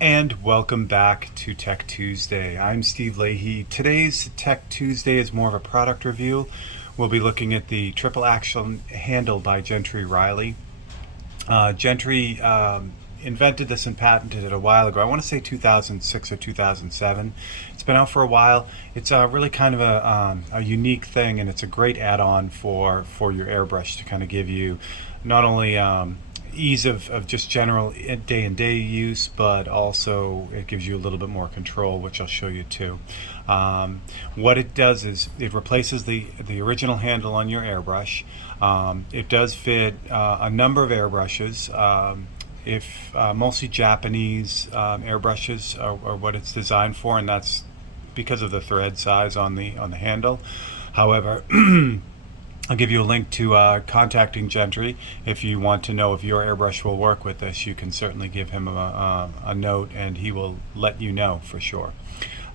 And welcome back to Tech Tuesday. I'm Steve Leahy. Today's Tech Tuesday is more of a product review. We'll be looking at the triple action handle by Gentry Riley. Gentry invented this and patented it a while ago. I want to say 2006 or 2007. It's been out for a while. It's really kind of a unique thing, and it's a great add-on for your airbrush to kind of give you not only ease of just general day-and-day use, but also it gives you a little bit more control, which I'll show you too. What it does is it replaces the original handle on your airbrush. It does fit a number of airbrushes. If mostly Japanese airbrushes are what it's designed for, and that's because of the thread size on the handle. However, I'll give you a link to contacting Gentry. If you want to know if your airbrush will work with this, you can certainly give him a note and he will let you know for sure.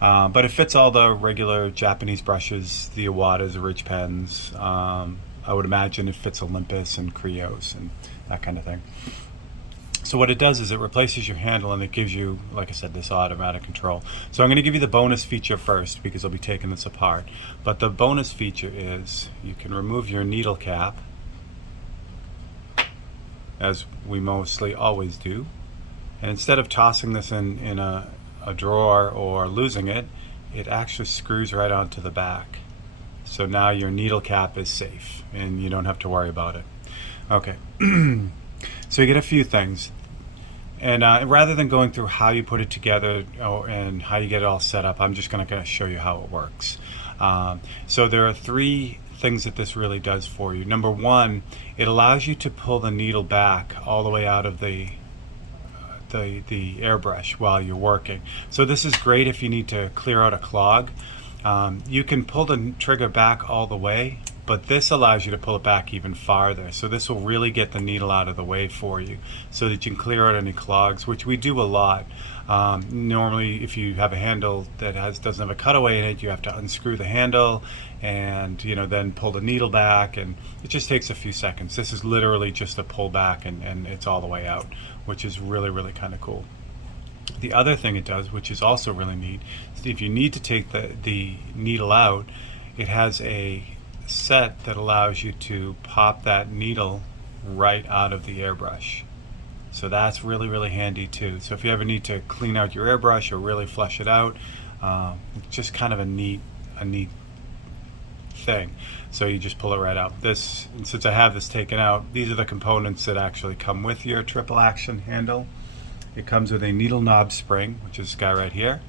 But it fits all the regular Japanese brushes, the Iwatas, the Ridge pens. I would imagine it fits Olympus and Creos and that kind of thing. So what it does is it replaces your handle and it gives you, like I said, this automatic control. So I'm going to give you the bonus feature first because I'll be taking this apart. But the bonus feature is you can remove your needle cap, as we mostly always do. And instead of tossing this in a drawer or losing it, it actually screws right onto the back. So now your needle cap is safe and you don't have to worry about it. Okay. So you get a few things, and rather than going through how you put it together and how you get it all set up, I'm just going to show you how it works. So there are three things that this really does for you. Number one, it allows you to pull the needle back all the way out of the airbrush while you're working. So this is great if you need to clear out a clog. You can pull the trigger back all the way, but this allows you to pull it back even farther. So this will really get the needle out of the way for you so that you can clear out any clogs, which we do a lot. Normally, if you have a handle that doesn't have a cutaway in it, you have to unscrew the handle and then pull the needle back, and it just takes a few seconds. This is literally just a pull back and it's all the way out, which is really, really kind of cool. The other thing it does, which is also really neat, is if you need to take the needle out, it has a set that allows you to pop that needle right out of the airbrush. So that's really, really handy too. So if you ever need to clean out your airbrush or really flush it out, it's just kind of a neat thing. So you just pull it right out. This, and since I have this taken out, these are the components that actually come with your triple action handle. It comes with a needle knob spring, which is this guy right here.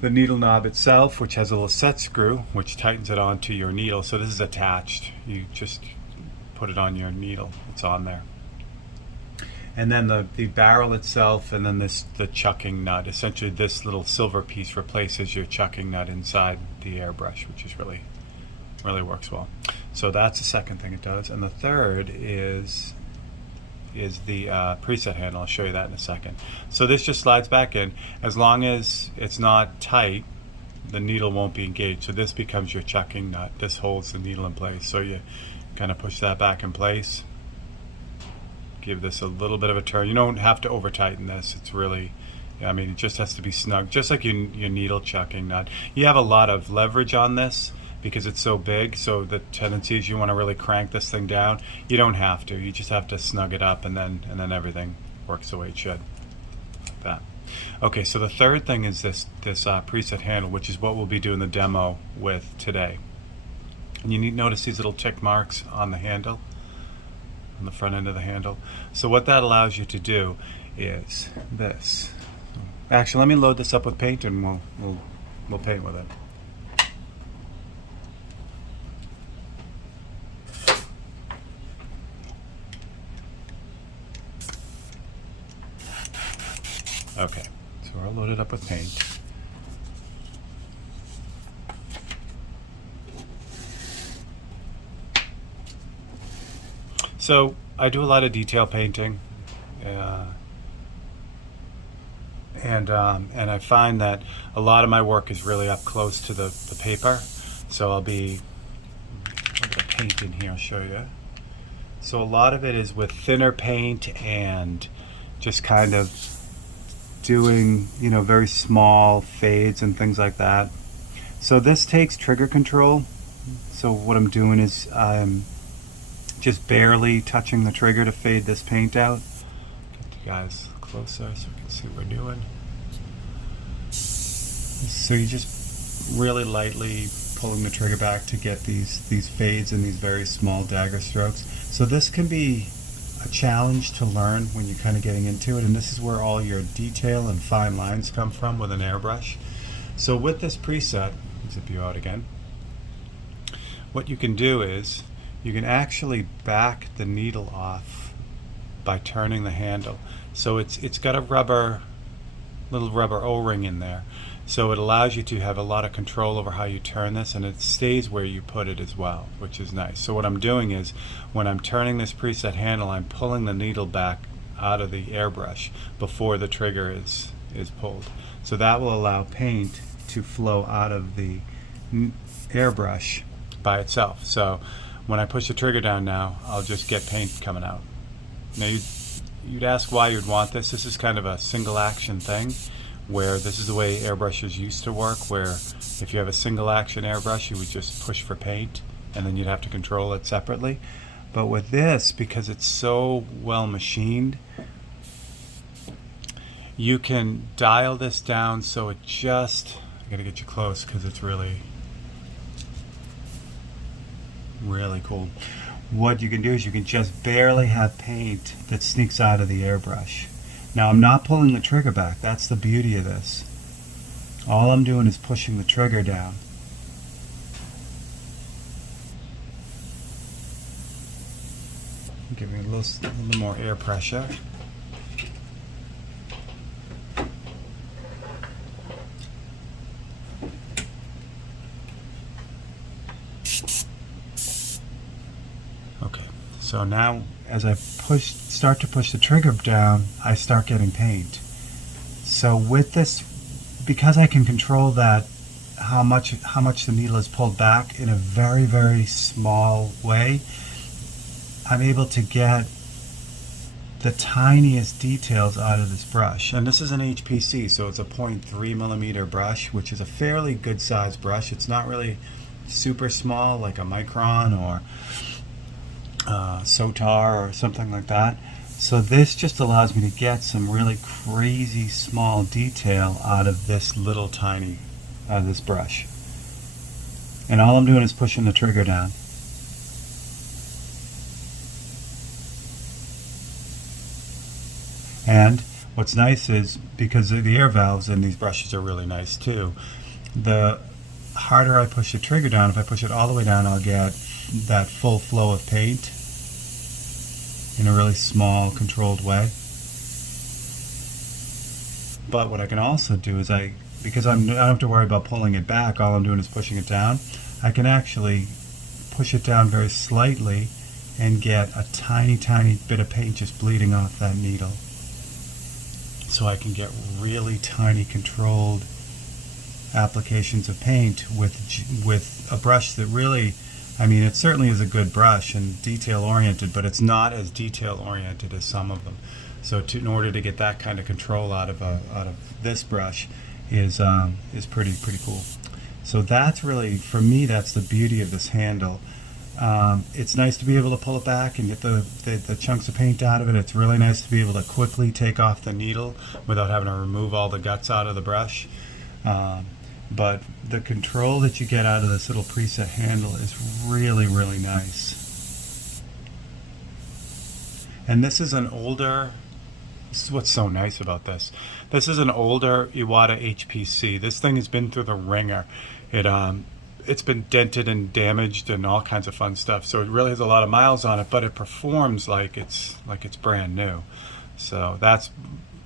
The needle knob itself, which has a little set screw, which tightens it onto your needle. So this is attached. You just put it on your needle. It's on there. And then the barrel itself, and then the chucking nut. Essentially, this little silver piece replaces your chucking nut inside the airbrush, which is really works well. So that's the second thing it does. And the third is the preset handle. I'll show you that in a second. So this just slides back in. As long as it's not tight, the needle won't be engaged. So this becomes your chucking nut. This holds the needle in place. So you kind of push that back in place. Give this a little bit of a turn. You don't have to over tighten this. It's really, it just has to be snug, just like your needle chucking nut. You have a lot of leverage on this because it's so big, so the tendency is you want to really crank this thing down. You don't have to. You just have to snug it up, and then everything works the way it should. Like that. Okay, so the third thing is this preset handle, which is what we'll be doing the demo with today. And you need to notice these little tick marks on the handle, on the front end of the handle. So what that allows you to do is this. Actually, let me load this up with paint, and we'll paint with it. Okay, so we're all loaded up with paint. So I do a lot of detail painting, and I find that a lot of my work is really up close to the paper. So I'll be paint in here, I'll show you. So a lot of it is with thinner paint and just kind of doing, very small fades and things like that. So this takes trigger control. So what I'm doing is I'm just barely touching the trigger to fade this paint out. Get you guys closer so you can see what we're doing. So you just really lightly pulling the trigger back to get these fades and these very small dagger strokes. So this can be a challenge to learn when you're kind of getting into it, and this is where all your detail and fine lines come from with an airbrush. So with this preset, zip you out again, what you can do is you can actually back the needle off by turning the handle. So it's got a little rubber O-ring in there. So it allows you to have a lot of control over how you turn this, and it stays where you put it as well, which is nice. So what I'm doing is when I'm turning this preset handle, I'm pulling the needle back out of the airbrush before the trigger is pulled. So that will allow paint to flow out of the airbrush by itself. So when I push the trigger down now, I'll just get paint coming out. Now you'd ask why you'd want this. This is kind of a single action thing, where this is the way airbrushes used to work, where if you have a single action airbrush, you would just push for paint and then you'd have to control it separately. But with this, because it's so well machined, you can dial this down so it just, I gotta get you close because it's really cool. What you can do is you can just barely have paint that sneaks out of the airbrush. Now I'm not pulling the trigger back. That's the beauty of this. All I'm doing is pushing the trigger down. Give me a little more air pressure. Okay, so now as I start to push the trigger down, I start getting paint. So with this, because I can control that, how much the needle is pulled back in a very, very small way, I'm able to get the tiniest details out of this brush. And this is an HPC, so it's a 0.3 millimeter brush, which is a fairly good sized brush. It's not really super small like a micron or Sotar or something like that. So this just allows me to get some really crazy small detail out of this little tiny this brush. And all I'm doing is pushing the trigger down. And what's nice is, because the air valves in these brushes are really nice too, the harder I push the trigger down, if I push it all the way down, I'll get that full flow of paint in a really small, controlled way. But what I can also do is because I don't have to worry about pulling it back, all I'm doing is pushing it down, I can actually push it down very slightly and get a tiny, tiny bit of paint just bleeding off that needle. So I can get really tiny, controlled applications of paint with a brush that really, I mean, it certainly is a good brush and detail oriented, but it's not as detail oriented as some of them. So in order to get that kind of control out of this brush is pretty cool. So that's really, for me, that's the beauty of this handle. It's nice to be able to pull it back and get the chunks of paint out of it. It's really nice to be able to quickly take off the needle without having to remove all the guts out of the brush. But the control that you get out of this little preset handle is really, really nice. And this is this is what's so nice about this. This is an older Iwata HPC. This thing has been through the ringer. It's been dented and damaged and all kinds of fun stuff. So it really has a lot of miles on it, but it performs like it's brand new. So that's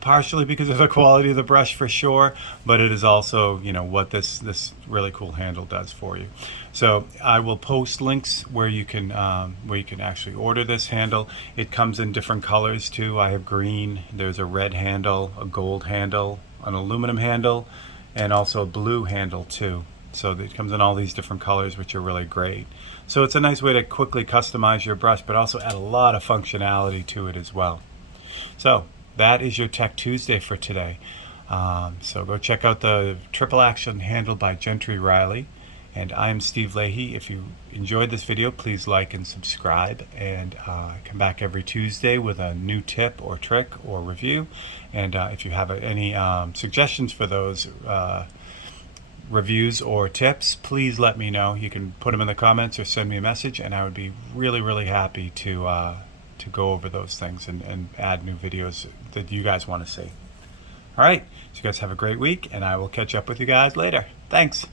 partially because of the quality of the brush for sure, but it is also, what this really cool handle does for you. So I will post links where you can actually order this handle. It comes in different colors too. I have green, there's a red handle, a gold handle, an aluminum handle, and also a blue handle too. So it comes in all these different colors, which are really great. So it's a nice way to quickly customize your brush, but also add a lot of functionality to it as well. So that is your Tech Tuesday for today. So go check out the triple action handle by Gentry Riley. And I'm Steve Leahy. If you enjoyed this video, please like and subscribe. And come back every Tuesday with a new tip or trick or review. And if you have any suggestions for those reviews or tips, please let me know. You can put them in the comments or send me a message, and I would be really, really happy to go over those things and add new videos that you guys want to see. All right, so you guys have a great week, and I will catch up with you guys later. Thanks.